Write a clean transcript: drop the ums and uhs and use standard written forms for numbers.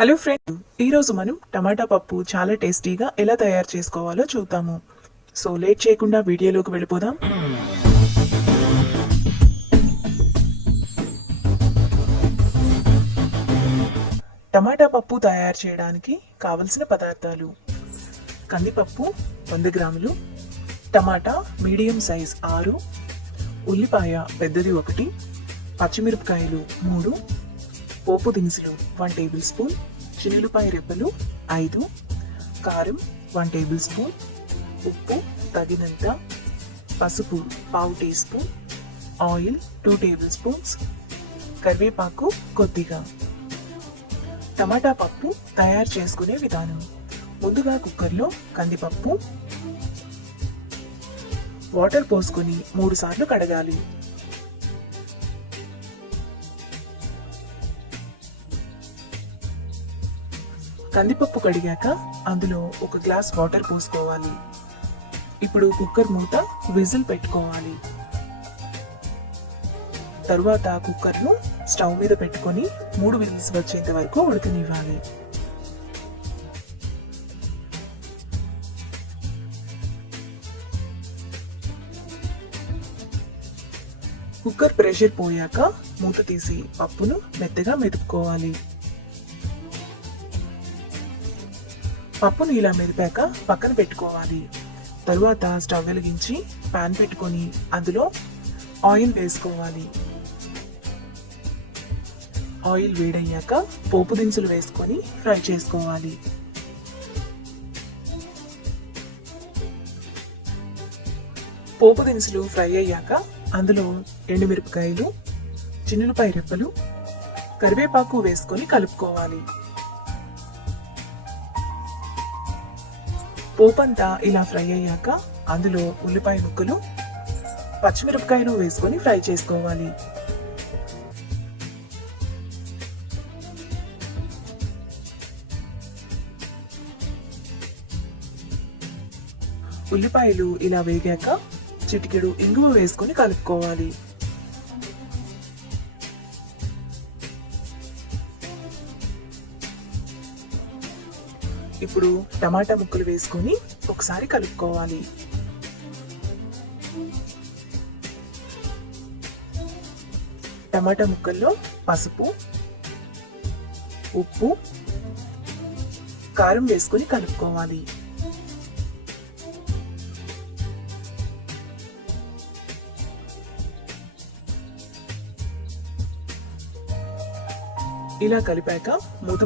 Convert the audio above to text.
Hello friend, ఈరోజు మనం టమాటా పప్పు చాలా టేస్టీగా ఎలా తయారు చేసుకోవాలో చూద్దాము. సో లేట్ చేయకుండా వీడియోలోకి వెళ్ళిపోదాం. టమాటా పప్పు తయారు చేయడానికి కావలసిన పదార్థాలు: కందిపప్పు 100 గ్రాములు, టమాటా మీడియం సైజ్ 6, ఉల్లిపాయ పెద్దది 1, పచ్చిమిరపకాయలు 3, పోపు దినుసులు 1 టేబుల్ స్పూన్, చిన్నులపాయ రెబ్బలు 5, కారం 1 టేబుల్ స్పూన్, ఉప్పు తగినంత, పసుపు 1/2 teaspoon, oil 2 tablespoons, కరివేపాకు కొద్దిగా. టమాటా పప్పు తయారు చేసుకునే విధానం: ముందుగా కుక్కర్లో కందిపప్పు వాటర్ పోసుకొని 3 సార్లు కడగాలి. కందిపప్పు కడిగాక అందులో 1 గ్లాస్ వాటర్ పోసుకోవాలి. ఇప్పుడు కుక్కర్ మూత విజిల్ పెట్టుకోవాలి. తరువాత కుక్కర్ను స్టవ్ మీద పెట్టుకొని 3 విజిల్స్ వచ్చేంత వరకు ఉడకనివ్వాలి. కుక్కర్ ప్రెషర్ పోయాక మూత తీసి పప్పును మెత్తగా మెదుపుకోవాలి. పప్పును ఇలా మెదిపాక పక్కన పెట్టుకోవాలి. తరువాత స్టవ్ వెలిగించి పాన్ పెట్టుకొని అందులో ఆయిల్ వేసుకోవాలి. ఆయిల్ వేడయ్యాక పోపు దినుసులు వేసుకొని ఫ్రై చేసుకోవాలి. పోపు దినుసులు ఫ్రై అయ్యాక అందులో ఎండుమిరపకాయలు, చిన్నులపాయ రెబ్బలు, కరివేపాకు వేసుకొని కలుపుకోవాలి. పోపంతా ఇలా ఫ్రై అయ్యాక అందులో ఉల్లిపాయ ముక్కలు, పచ్చిమిరపకాయలు వేసుకొని ఫ్రై చేసుకోవాలి. ఉల్లిపాయలు ఇలా వేగాక చిటికెడు ఇంగువ వేసుకొని కలుపుకోవాలి. ఇప్పుడు టమాటా ముక్కలు వేసుకొని ఒకసారి కలుపుకోవాలి. టమాటా ముక్కల్లో పసుపు, ఉప్పు, కారం వేసుకొని కలుపుకోవాలి. ఇలా కలిపాక మూత